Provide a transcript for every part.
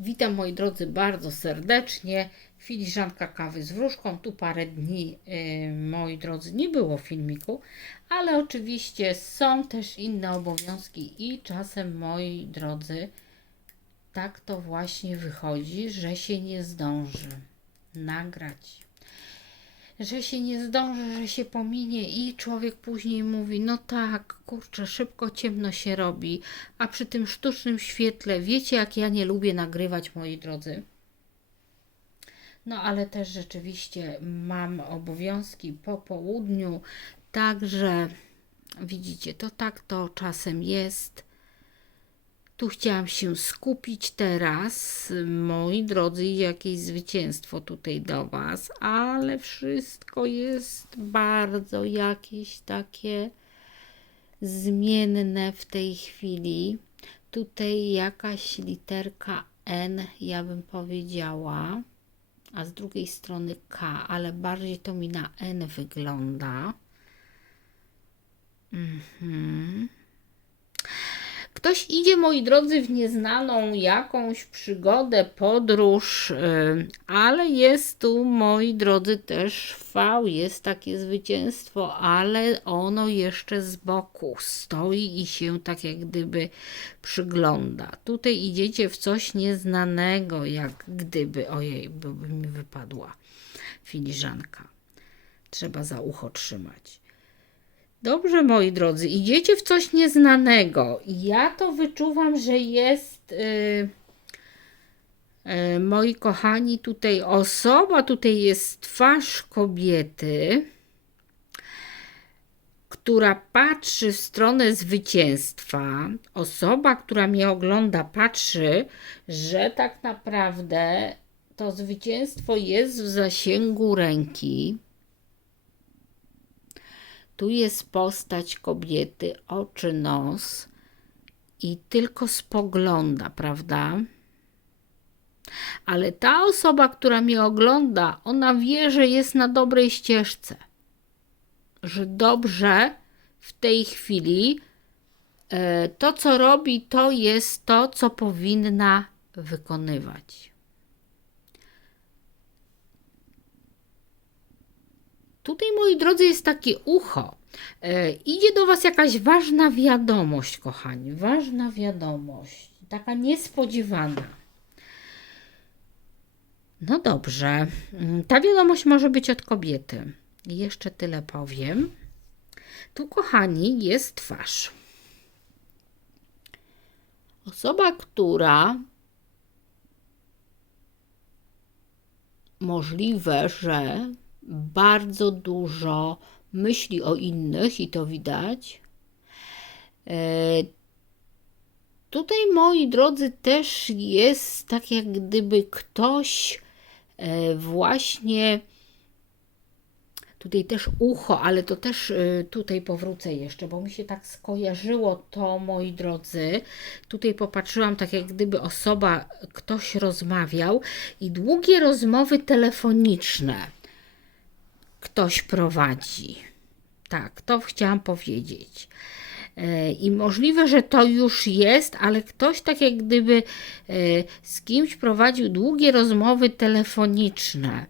Witam moi drodzy bardzo serdecznie. Filiżanka kawy z wróżką. Tu parę dni, yy, moi drodzy, nie było filmiku, ale oczywiście są też inne obowiązki i czasem, moi drodzy, tak to właśnie wychodzi, że się nie zdąży nagrać. Że się nie zdąży, że się pominie i człowiek później mówi, no tak, kurczę, szybko ciemno się robi, a przy tym sztucznym świetle, wiecie jak ja nie lubię nagrywać, moi drodzy. No ale też rzeczywiście mam obowiązki po południu, także widzicie, to tak to czasem jest. Tu chciałam się skupić teraz, moi drodzy, jakieś zwycięstwo tutaj do Was, ale wszystko jest bardzo jakieś takie zmienne w tej chwili. Tutaj jakaś literka N, ja bym powiedziała, a z drugiej strony K, ale bardziej to mi na N wygląda. Mhm. Ktoś idzie, moi drodzy, w nieznaną jakąś przygodę, podróż, yy, ale jest tu, moi drodzy, też V, jest takie zwycięstwo, ale ono jeszcze z boku stoi i się tak jak gdyby przygląda. Tutaj idziecie w coś nieznanego, jak gdyby, ojej, by mi wypadła filiżanka. Trzeba za ucho trzymać. Dobrze, moi drodzy, idziecie w coś nieznanego. Ja to wyczuwam, że jest, yy, yy, moi kochani, tutaj osoba, tutaj jest twarz kobiety, która patrzy w stronę zwycięstwa. Osoba, która mnie ogląda, patrzy, że tak naprawdę to zwycięstwo jest w zasięgu ręki. Tu jest postać kobiety, oczy, nos i tylko spogląda, prawda? Ale ta osoba, która mnie ogląda, ona wie, że jest na dobrej ścieżce, że dobrze w tej chwili e, to, co robi, to jest to, co powinna wykonywać. Tutaj, moi drodzy, jest takie ucho. E, idzie do Was jakaś ważna wiadomość, kochani. Ważna wiadomość. Taka niespodziewana. No dobrze. Mm, Ta wiadomość może być od kobiety. Jeszcze tyle powiem. Tu, kochani, jest twarz. Osoba, która możliwe, że bardzo dużo myśli o innych i to widać. E, Tutaj, moi drodzy, też jest tak, jak gdyby ktoś e, właśnie. Tutaj też ucho, ale to też e, tutaj powrócę jeszcze, bo mi się tak skojarzyło to, moi drodzy. Tutaj popatrzyłam, tak jak gdyby osoba, ktoś rozmawiał i długie rozmowy telefoniczne ktoś prowadzi. Tak, to chciałam powiedzieć. E, I możliwe, że to już jest, ale ktoś tak jak gdyby e, z kimś prowadził długie rozmowy telefoniczne.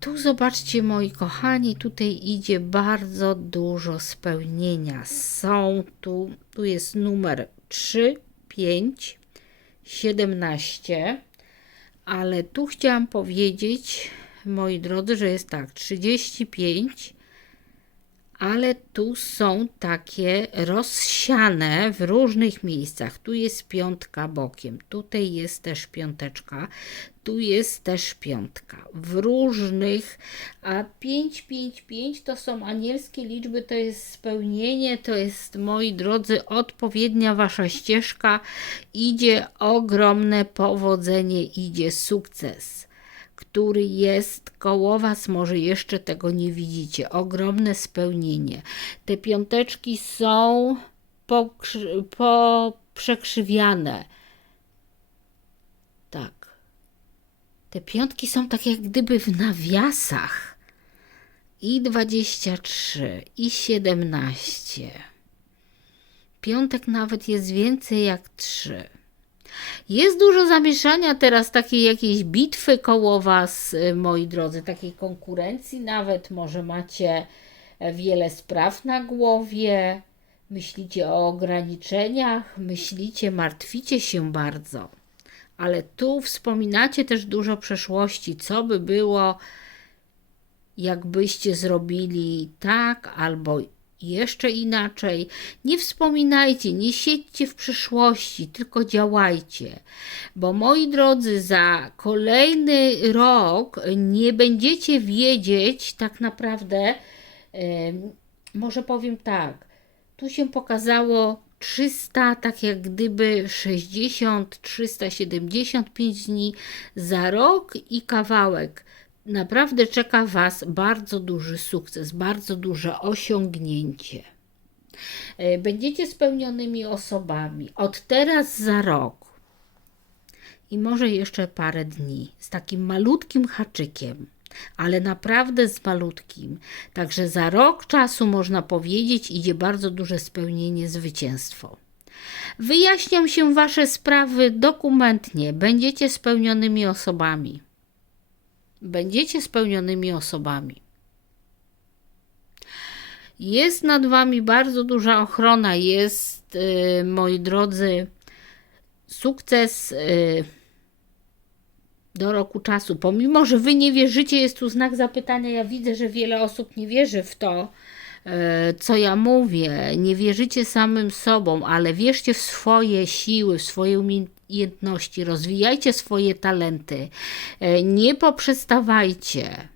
Tu zobaczcie, moi kochani, tutaj idzie bardzo dużo spełnienia. Są tu, tu jest numer 3, 5, 17, ale tu chciałam powiedzieć, moi drodzy, że jest tak 35, ale tu są takie rozsiane w różnych miejscach. Tu jest piątka bokiem, tutaj jest też piąteczka, tu jest też piątka. W różnych, a 5, 5, 5 to są anielskie liczby, to jest spełnienie, to jest, moi drodzy, odpowiednia wasza ścieżka. Idzie ogromne powodzenie, idzie sukces który jest koło Was, może jeszcze tego nie widzicie. Ogromne spełnienie. Te piąteczki są poprzekrzywiane. Tak. Te piątki są tak jak gdyby w nawiasach. I 23, i 17. Piątek nawet jest więcej jak 3. Jest dużo zamieszania teraz, takiej jakiejś bitwy koło Was, y, moi drodzy, takiej konkurencji nawet. Może macie e, wiele spraw na głowie, myślicie o ograniczeniach, myślicie, martwicie się bardzo. Ale tu wspominacie też dużo przeszłości, co by było, jakbyście zrobili tak albo jeszcze inaczej. Nie wspominajcie, nie siedźcie w przyszłości, tylko działajcie. Bo moi drodzy, za kolejny rok nie będziecie wiedzieć tak naprawdę, em, może powiem tak, tu się pokazało 300, tak jak gdyby 60, 375 dni za rok i kawałek. Naprawdę czeka Was bardzo duży sukces, bardzo duże osiągnięcie. E, Będziecie spełnionymi osobami od teraz za rok i może jeszcze parę dni z takim malutkim haczykiem, ale naprawdę z malutkim. Także za rok czasu można powiedzieć idzie bardzo duże spełnienie, zwycięstwo. Wyjaśnią się Wasze sprawy dokumentnie, będziecie spełnionymi osobami. Będziecie spełnionymi osobami. Jest nad Wami bardzo duża ochrona, jest, y, moi drodzy, sukces. Y, do roku czasu. Pomimo, że wy nie wierzycie, jest tu znak zapytania. Ja widzę, że wiele osób nie wierzy w to, e, co ja mówię. Nie wierzycie samym sobą, ale wierzcie w swoje siły, w swoje umiejętności, rozwijajcie swoje talenty. E, Nie poprzestawajcie,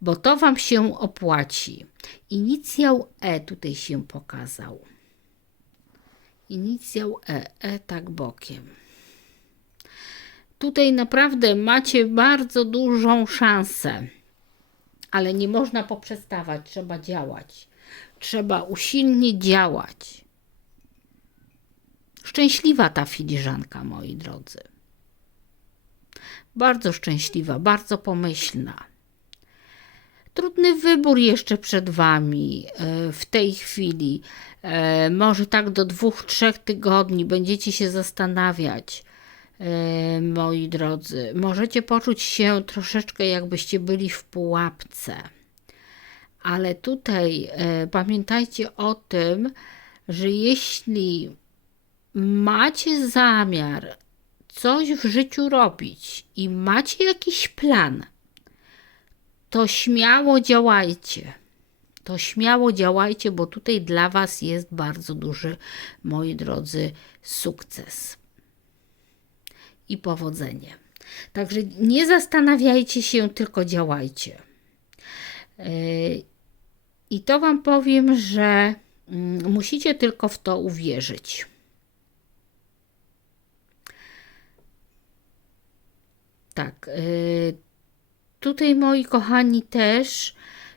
bo to Wam się opłaci. Inicjał E tutaj się pokazał. Inicjał E, E tak bokiem. Tutaj naprawdę macie bardzo dużą szansę, ale nie można poprzestawać, trzeba działać. Trzeba usilnie działać. Szczęśliwa ta filiżanka, moi drodzy. Bardzo szczęśliwa, bardzo pomyślna. Trudny wybór jeszcze przed Wami e, w tej chwili. E, Może tak do dwóch, trzech tygodni będziecie się zastanawiać e, moi drodzy, możecie poczuć się troszeczkę jakbyście byli w pułapce. Ale tutaj pamiętajcie o tym, że jeśli macie zamiar coś w życiu robić i macie jakiś plan, to śmiało działajcie. To śmiało działajcie, bo tutaj dla Was jest bardzo duży, moi drodzy, sukces i powodzenie. Także nie zastanawiajcie się, tylko działajcie. Yy, I to Wam powiem, że mm, musicie tylko w to uwierzyć. Tak. yy, Tutaj, moi kochani, też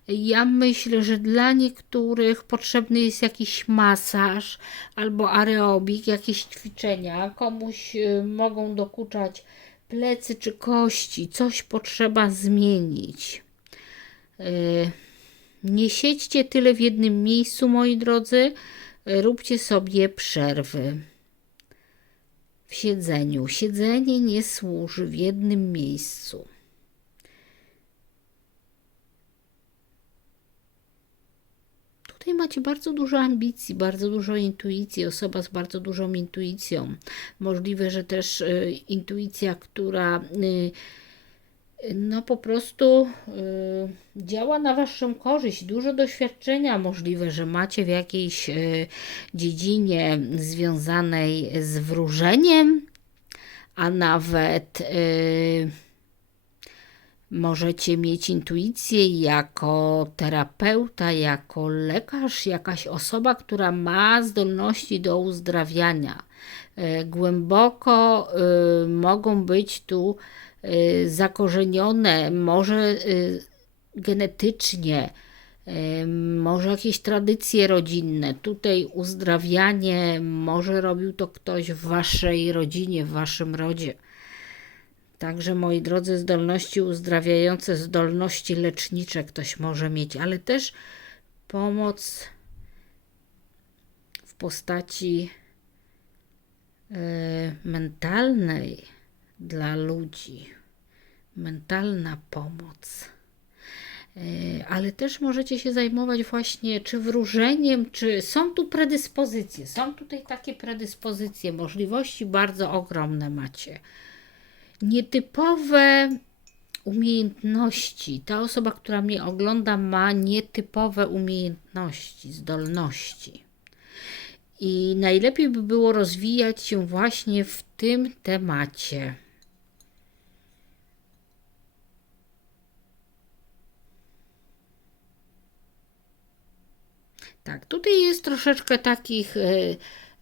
ja myślę, że dla niektórych potrzebny jest jakiś masaż albo aerobik, jakieś ćwiczenia. Komuś y, mogą dokuczać plecy czy kości, coś potrzeba zmienić. Y, Nie siedźcie tyle w jednym miejscu, moi drodzy. Y, Róbcie sobie przerwy w siedzeniu. Siedzenie nie służy w jednym miejscu. Tutaj macie bardzo dużo ambicji, bardzo dużo intuicji, osoba z bardzo dużą intuicją. Możliwe, że też y, intuicja, która y, no po prostu y, działa na Waszą korzyść. Dużo doświadczenia możliwe, że macie w jakiejś y, dziedzinie związanej z wróżeniem, a nawet y, Możecie mieć intuicję jako terapeuta, jako lekarz, jakaś osoba, która ma zdolności do uzdrawiania. E, Głęboko y, mogą być tu y, zakorzenione, może y, genetycznie, y, może jakieś tradycje rodzinne. Tutaj uzdrawianie może robił to ktoś w waszej rodzinie, w waszym rodzie. Także, moi drodzy, zdolności uzdrawiające, zdolności lecznicze ktoś może mieć, ale też pomoc w postaci mentalnej dla ludzi, mentalna pomoc. E, Ale też możecie się zajmować właśnie czy wróżeniem, czy są tu predyspozycje. Są tutaj takie predyspozycje, możliwości bardzo ogromne macie. Nietypowe umiejętności. Ta osoba, która mnie ogląda, ma nietypowe umiejętności, zdolności. I najlepiej by było rozwijać się właśnie w tym temacie. Tak, tutaj jest troszeczkę takich e,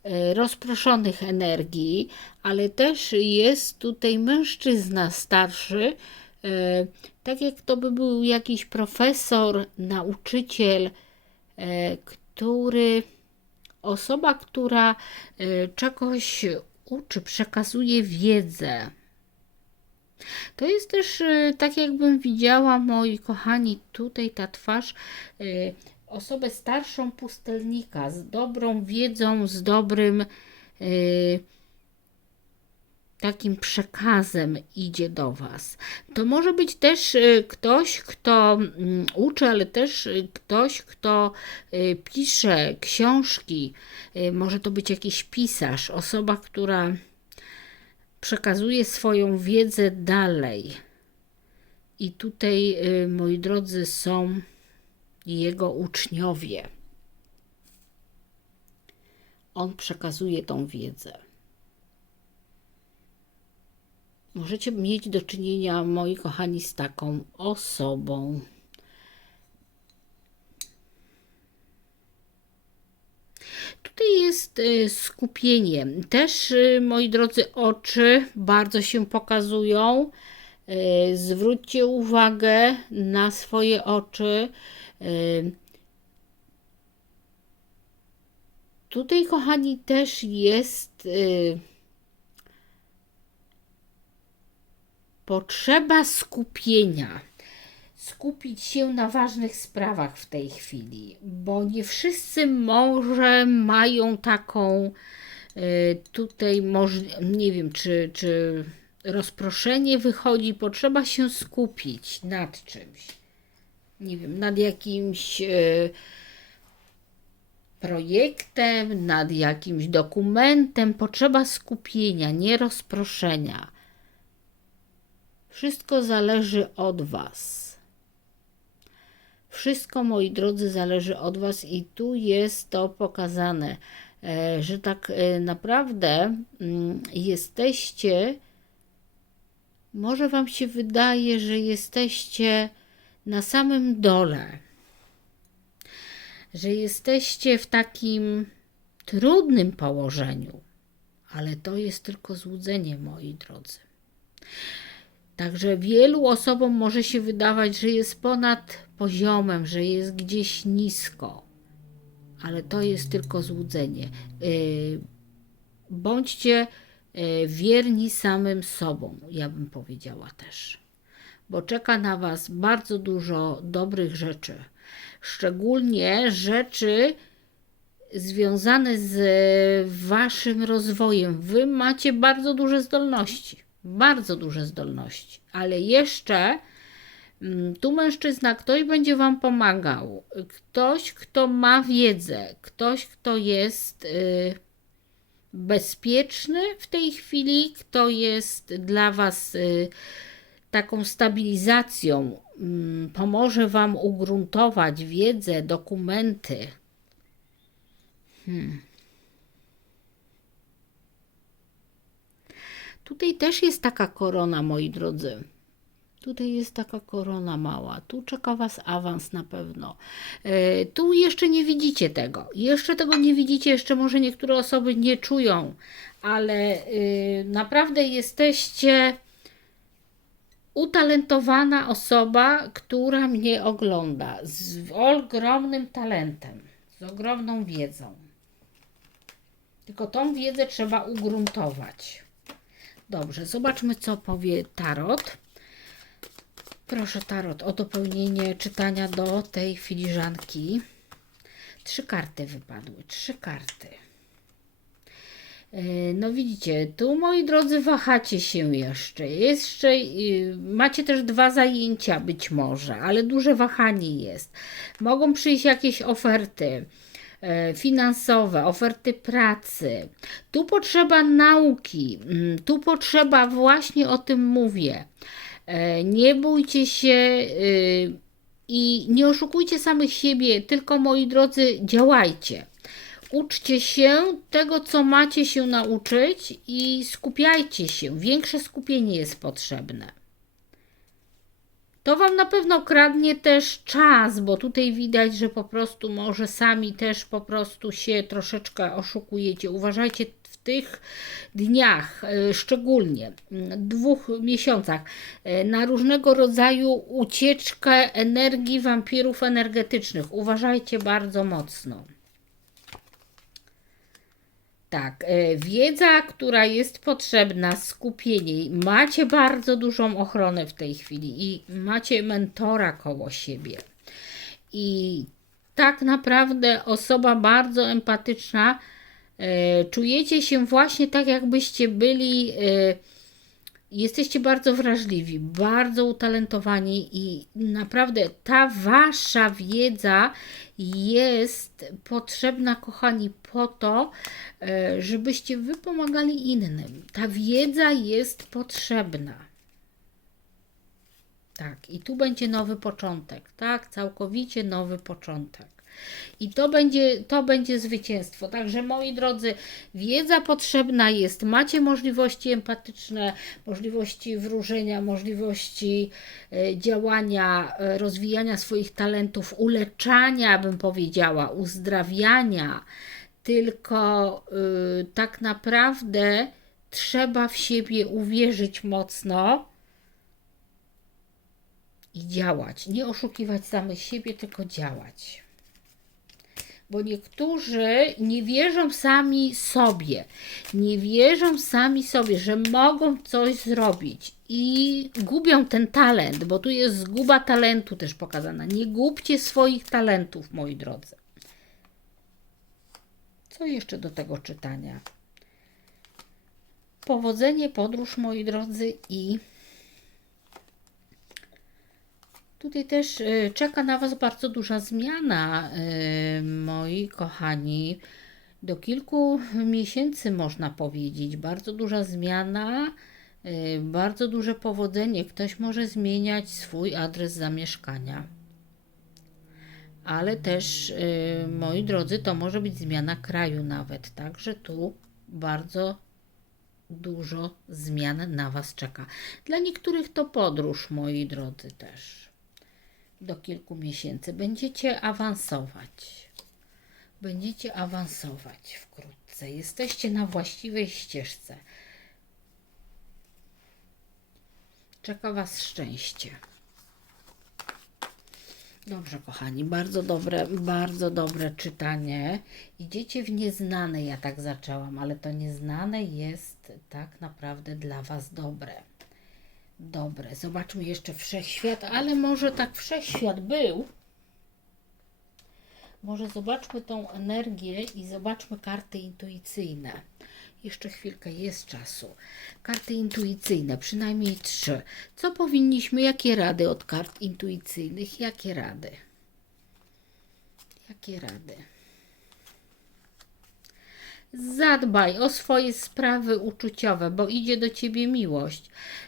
e, rozproszonych energii, ale też jest tutaj mężczyzna starszy, e, tak jak to by był jakiś profesor, nauczyciel, który osoba, która czegoś uczy, przekazuje wiedzę. To jest też tak, jakbym widziała, moi kochani, tutaj ta twarz, osobę starszą pustelnika z dobrą wiedzą, z dobrym e, takim przekazem idzie do Was. To może być też e, ktoś, kto mm, uczy, ale też e, ktoś, kto pisze książki. Może to być jakiś pisarz, osoba, która przekazuje swoją wiedzę dalej. I tutaj, y, moi drodzy, są jego uczniowie. On przekazuje tą wiedzę. Możecie mieć do czynienia, moi kochani, z taką osobą. Tutaj jest y, skupienie. Też, y, moi drodzy, oczy bardzo się pokazują. Y, Zwróćcie uwagę na swoje oczy. Y, Tutaj, kochani, też jest y, potrzeba skupienia. Skupić się na ważnych sprawach w tej chwili, bo nie wszyscy może mają taką y, tutaj, nie wiem, czy, czy rozproszenie wychodzi, potrzeba się skupić nad czymś. Nie wiem, nad jakimś y, projektem, nad jakimś dokumentem. Potrzeba skupienia, nie rozproszenia. Wszystko zależy od Was. Wszystko, moi drodzy, zależy od Was, i tu jest to pokazane, e, że tak e, naprawdę mm, jesteście. Może Wam się wydaje, że jesteście na samym dole, że jesteście w takim trudnym położeniu, ale to jest tylko złudzenie, moi drodzy. Także wielu osobom może się wydawać, że jest ponad poziomem, że jest gdzieś nisko, ale to jest tylko złudzenie. Yy, Bądźcie yy, wierni samym sobą, ja bym powiedziała też, bo czeka na Was bardzo dużo dobrych rzeczy, szczególnie rzeczy związane z Waszym rozwojem. Wy macie bardzo duże zdolności bardzo duże zdolności, ale jeszcze mm, tu mężczyzna, ktoś będzie Wam pomagał, ktoś, kto ma wiedzę, ktoś, kto jest y, bezpieczny w tej chwili, kto jest dla Was y, taką stabilizacją, mm, pomoże Wam ugruntować wiedzę, dokumenty. Hmm. Tutaj też jest taka korona, moi drodzy. Tutaj jest taka korona mała. Tu czeka Was awans na pewno. E, tu jeszcze nie widzicie tego. Jeszcze tego nie widzicie. Jeszcze może niektóre osoby nie czują, ale e, naprawdę jesteście utalentowana osoba, która mnie ogląda z ogromnym talentem, z ogromną wiedzą. Tylko tą wiedzę trzeba ugruntować. Dobrze, zobaczmy, co powie Tarot. Proszę, Tarot, o dopełnienie czytania do tej filiżanki. Trzy karty wypadły, trzy karty. E, No widzicie, tu moi drodzy wahacie się jeszcze. Jeszcze y, macie też dwa zajęcia być może, ale duże wahanie jest. Mogą przyjść jakieś oferty e, finansowe, oferty pracy. Tu potrzeba nauki, mm, tu potrzeba właśnie o tym mówię. E, Nie bójcie się y, i nie oszukujcie samych siebie, tylko moi drodzy, działajcie. Uczcie się tego, co macie się nauczyć i skupiajcie się. Większe skupienie jest potrzebne. To Wam na pewno kradnie też czas, bo tutaj widać, że po prostu może sami też po prostu się troszeczkę oszukujecie. Uważajcie w tych dniach, e, szczególnie mm, dwóch miesiącach, e, na różnego rodzaju ucieczkę energii wampirów energetycznych. Uważajcie bardzo mocno. Tak, e, wiedza, która jest potrzebna, skupienie. Macie bardzo dużą ochronę w tej chwili i macie mentora koło siebie. I tak naprawdę osoba bardzo empatyczna, e, czujecie się właśnie tak, jakbyście byli, e, jesteście bardzo wrażliwi, bardzo utalentowani i naprawdę ta wasza wiedza jest potrzebna, kochani, po to, e, żebyście wy pomagali innym. Ta wiedza jest potrzebna. Tak, i tu będzie nowy początek, tak, całkowicie nowy początek. I to będzie, to będzie zwycięstwo. Także moi drodzy, wiedza potrzebna jest. Macie możliwości empatyczne, możliwości wróżenia, możliwości e, działania, e, rozwijania swoich talentów, uleczania, bym powiedziała, uzdrawiania. Tylko y, tak naprawdę trzeba w siebie uwierzyć mocno i działać. Nie oszukiwać samych siebie, tylko działać. Bo niektórzy nie wierzą sami sobie, nie wierzą sami sobie, że mogą coś zrobić i gubią ten talent, bo tu jest zguba talentu też pokazana. Nie gubcie swoich talentów, moi drodzy. Co jeszcze do tego czytania? Powodzenie, podróż, moi drodzy, i Tutaj też y, czeka na Was bardzo duża zmiana, y, moi kochani. Do kilku miesięcy można powiedzieć. Bardzo duża zmiana, y, bardzo duże powodzenie. Ktoś może zmieniać swój adres zamieszkania. Ale też, moi drodzy, to może być zmiana kraju nawet. Także tu bardzo dużo zmian na Was czeka. Dla niektórych to podróż, moi drodzy, też do kilku miesięcy. Będziecie awansować. Będziecie awansować wkrótce. Jesteście na właściwej ścieżce. Czeka Was szczęście. Dobrze, kochani, bardzo dobre, bardzo dobre czytanie. Idziecie w nieznane, ja tak zaczęłam, ale to nieznane jest tak naprawdę dla Was dobre. Dobre, zobaczmy jeszcze wszechświat, ale może tak wszechświat był. Może zobaczmy tą energię i zobaczmy karty intuicyjne. Jeszcze chwilkę jest czasu. Karty intuicyjne, przynajmniej trzy. Co powinniśmy, jakie rady od kart intuicyjnych? Jakie rady? Jakie rady? Zadbaj o swoje sprawy uczuciowe, bo idzie do ciebie miłość.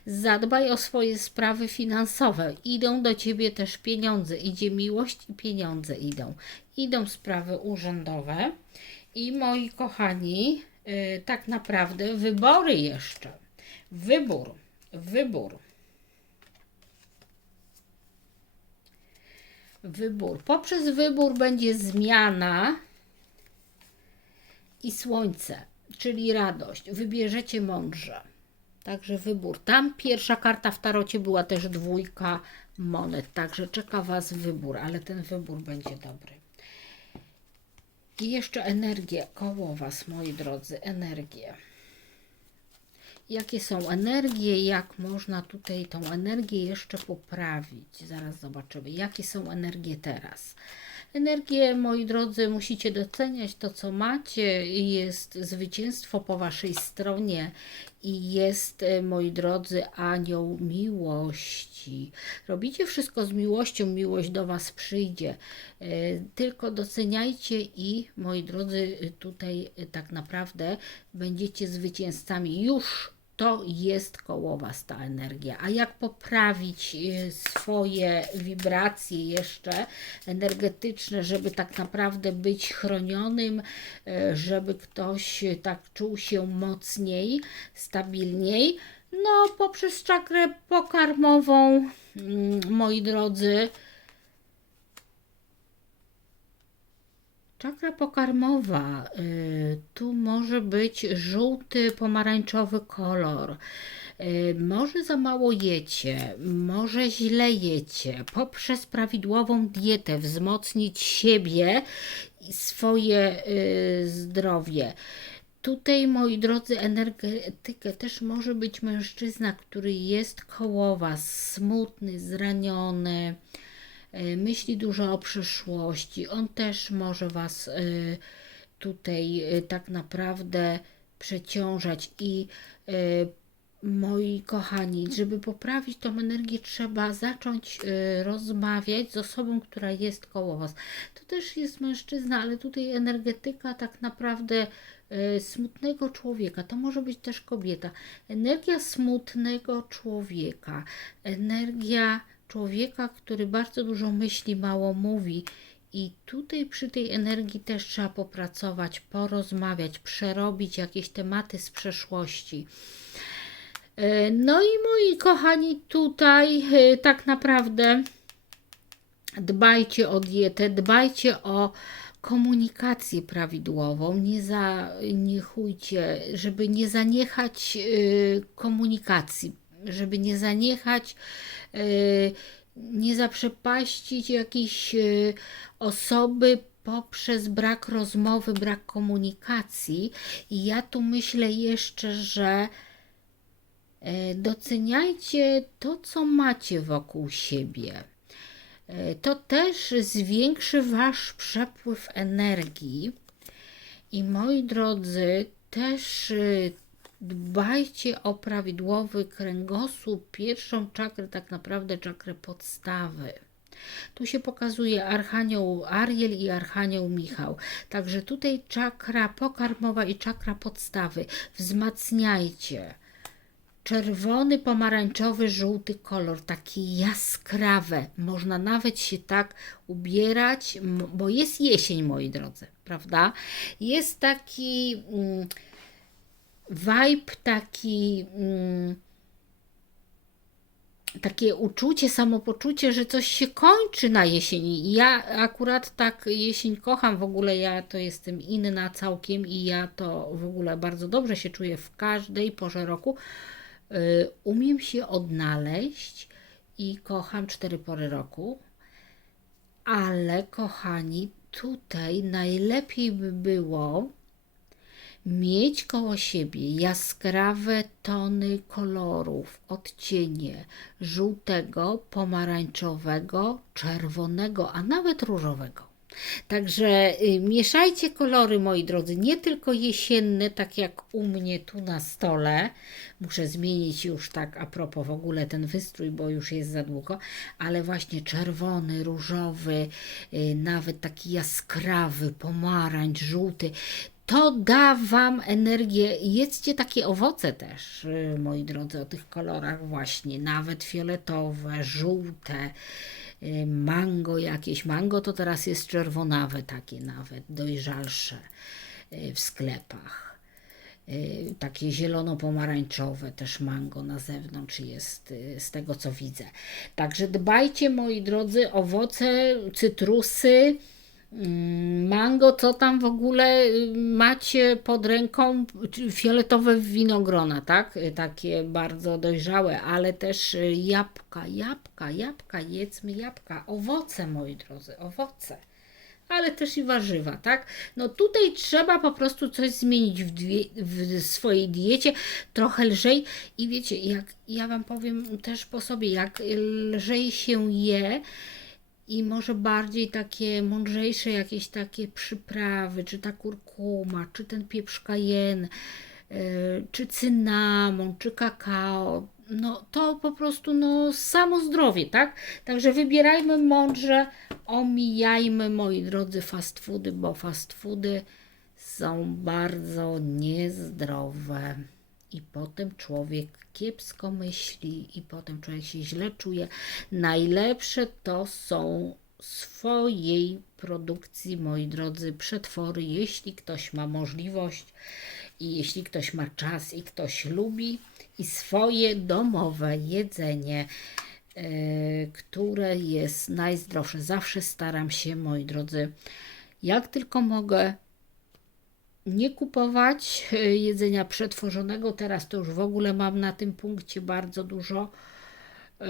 Zadbaj o swoje sprawy finansowe. Idą do ciebie też pieniądze. Idzie miłość i pieniądze idą. Idą sprawy urzędowe. I moi kochani, yy, tak naprawdę wybory jeszcze. Wybór. Wybór. Wybór. Poprzez wybór będzie zmiana i słońce, czyli radość. Wybierzecie mądrze. Także wybór. Tam pierwsza karta w tarocie była też dwójka monet, także czeka Was wybór, ale ten wybór będzie dobry. I jeszcze energię koło Was, moi drodzy, energię. Jakie są energie, jak można tutaj tą energię jeszcze poprawić? Zaraz zobaczymy, jakie są energie teraz. Energię, moi drodzy, musicie doceniać to, co macie. Jest zwycięstwo po waszej stronie i jest, e, moi drodzy, anioł miłości. Robicie wszystko z miłością, miłość do was przyjdzie. E, Tylko doceniajcie i, moi drodzy, tutaj e, tak naprawdę będziecie zwycięzcami już to jest koło ta energia. A jak poprawić y, swoje wibracje jeszcze energetyczne, żeby tak naprawdę być chronionym, y, żeby ktoś tak czuł się mocniej, stabilniej? No, poprzez czakrę pokarmową, mm, moi drodzy. Czakra pokarmowa. y, Tu może być żółty, pomarańczowy kolor. Y, Może za mało jecie, może źle jecie. Poprzez prawidłową dietę wzmocnić siebie i swoje y, zdrowie. Tutaj, moi drodzy, energetykę też może być mężczyzna, który jest koło Was, smutny, zraniony, myśli dużo o przyszłości. On też może Was y, tutaj y, tak naprawdę przeciążać i moi kochani, żeby poprawić tą energię, trzeba zacząć rozmawiać z osobą, która jest koło Was. To też jest mężczyzna, ale tutaj energetyka tak naprawdę smutnego człowieka, to może być też kobieta. Energia smutnego człowieka, energia człowieka, który bardzo dużo myśli, mało mówi. I tutaj przy tej energii też trzeba popracować, porozmawiać, przerobić jakieś tematy z przeszłości. E, No i moi kochani, tutaj e, tak naprawdę dbajcie o dietę, dbajcie o komunikację prawidłową, nie zaniechujcie, żeby nie zaniechać y, komunikacji, żeby nie zaniechać, y, nie zaprzepaścić jakiejś y, osoby poprzez brak rozmowy, brak komunikacji. I ja tu myślę jeszcze, że E, Doceniajcie to, co macie wokół siebie. To też zwiększy Wasz przepływ energii. I moi drodzy, też y, dbajcie o prawidłowy kręgosłup, pierwszą czakrę, tak naprawdę czakrę podstawy. Tu się pokazuje Archanioł Ariel i Archanioł Michał. Także tutaj czakra pokarmowa i czakra podstawy. Wzmacniajcie czerwony, pomarańczowy, żółty kolor, taki jaskrawe. Można nawet się tak ubierać, bo jest jesień, moi drodzy, prawda? Jest taki mm, vibe, taki. Mm, takie uczucie, samopoczucie, że coś się kończy na jesieni. Ja akurat tak jesień kocham, w ogóle ja to jestem inna całkiem i ja to w ogóle bardzo dobrze się czuję w każdej porze roku. Y, Umiem się odnaleźć i kocham cztery pory roku, ale kochani, tutaj najlepiej by było mieć koło siebie jaskrawe tony kolorów, odcienie żółtego, pomarańczowego, czerwonego, a nawet różowego. Także y, mieszajcie kolory, moi drodzy, nie tylko jesienne, tak jak u mnie tu na stole. Muszę zmienić już tak a propos w ogóle ten wystrój, bo już jest za długo, ale właśnie czerwony, różowy, y, nawet taki jaskrawy, pomarańcz, żółty. To da Wam energię. Jedzcie takie owoce też, y, moi drodzy, o tych kolorach właśnie, nawet fioletowe, żółte, y, mango jakieś. Mango to teraz jest czerwonawe takie nawet, dojrzalsze y, w sklepach. Takie zielono-pomarańczowe też mango na zewnątrz jest z tego co widzę. Także dbajcie moi drodzy, owoce, cytrusy, Mango, co tam w ogóle y, macie pod ręką? Fioletowe winogrona, tak? Y, Takie bardzo dojrzałe, ale też y, jabłka, jabłka, jabłka, jedzmy jabłka, owoce, moi drodzy, owoce. Ale też i warzywa, tak? No tutaj trzeba po prostu coś zmienić w, dwie, w swojej diecie, trochę lżej. I wiecie, jak ja Wam powiem też po sobie, jak lżej się je, i może bardziej takie mądrzejsze jakieś takie przyprawy, czy ta kurkuma, czy ten pieprz cayenne, yy, czy cynamon, czy kakao. No to po prostu no samo zdrowie, tak? Także wybierajmy mądrze, omijajmy moi drodzy fast foody, bo fast foody są bardzo niezdrowe. I potem człowiek kiepsko myśli, i potem człowiek się źle czuje. Najlepsze to są swojej produkcji, moi drodzy, przetwory, jeśli ktoś ma możliwość i jeśli ktoś ma czas i ktoś lubi i swoje domowe jedzenie, e, które jest najzdrowsze. Zawsze staram się, moi drodzy, jak tylko mogę, nie kupować e, jedzenia przetworzonego. Teraz to już w ogóle mam na tym punkcie bardzo dużo e,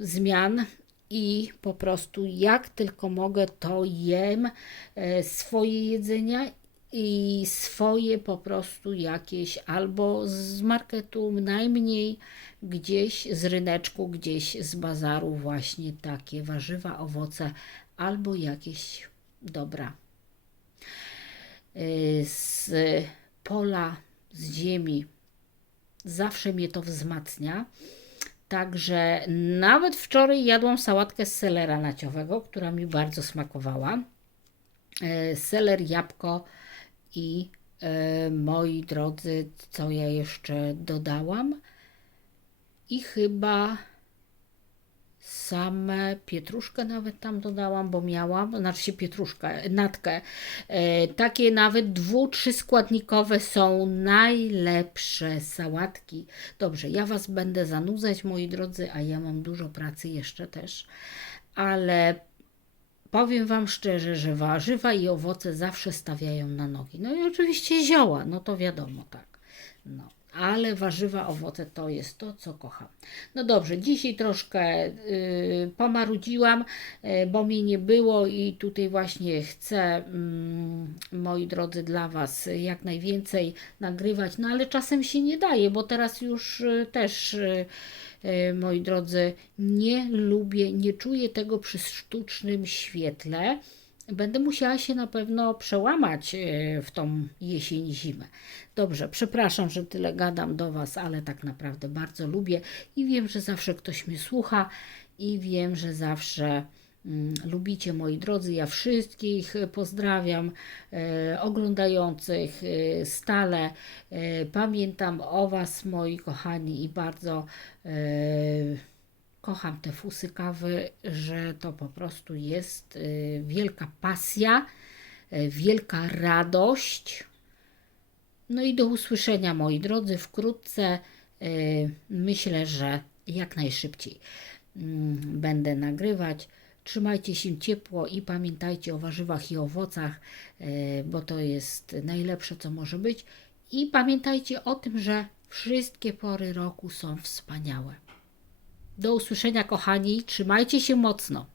zmian i po prostu jak tylko mogę, to jem e, swoje jedzenia i swoje po prostu jakieś albo z marketu, najmniej gdzieś z ryneczku, gdzieś z bazaru, właśnie takie warzywa, owoce albo jakieś dobra z pola, z ziemi. Zawsze mnie to wzmacnia. Także nawet wczoraj jadłam sałatkę z selera naciowego, która mi bardzo smakowała. E, Seler, jabłko i e, moi drodzy, co ja jeszcze dodałam? I chyba same pietruszkę nawet tam dodałam, bo miałam, znaczy się pietruszkę, natkę. E, takie nawet dwu, trzy składnikowe są najlepsze sałatki. Dobrze, ja Was będę zanudzać, moi drodzy, a ja mam dużo pracy jeszcze też, ale powiem Wam szczerze, że warzywa i owoce zawsze stawiają na nogi. No i oczywiście zioła, no to wiadomo, tak. No ale warzywa, owoce to jest to, co kocham. No dobrze, dzisiaj troszkę y, pomarudziłam, y, bo mnie nie było i tutaj właśnie chcę, mm, moi drodzy, dla Was jak najwięcej nagrywać, no ale czasem się nie daje, bo teraz już y, też. Y, y, moi drodzy, nie lubię, nie czuję tego przy sztucznym świetle będę musiała się na pewno przełamać e, w tą jesień, zimę. Dobrze, przepraszam, że tyle gadam do Was, ale tak naprawdę bardzo lubię i wiem, że zawsze ktoś mnie słucha i wiem, że zawsze mm, lubicie, moi drodzy. Ja wszystkich pozdrawiam, e, oglądających e, stale. E, pamiętam o Was, moi kochani, i bardzo. E, kocham te fusy kawy, że to po prostu jest y, wielka pasja, y, wielka radość. No i do usłyszenia, moi drodzy, wkrótce. Y, myślę, że jak najszybciej mm, będę nagrywać. Trzymajcie się ciepło i pamiętajcie o warzywach i owocach, bo to jest najlepsze, co może być. I pamiętajcie o tym, że wszystkie pory roku są wspaniałe. Do usłyszenia, kochani. Trzymajcie się mocno.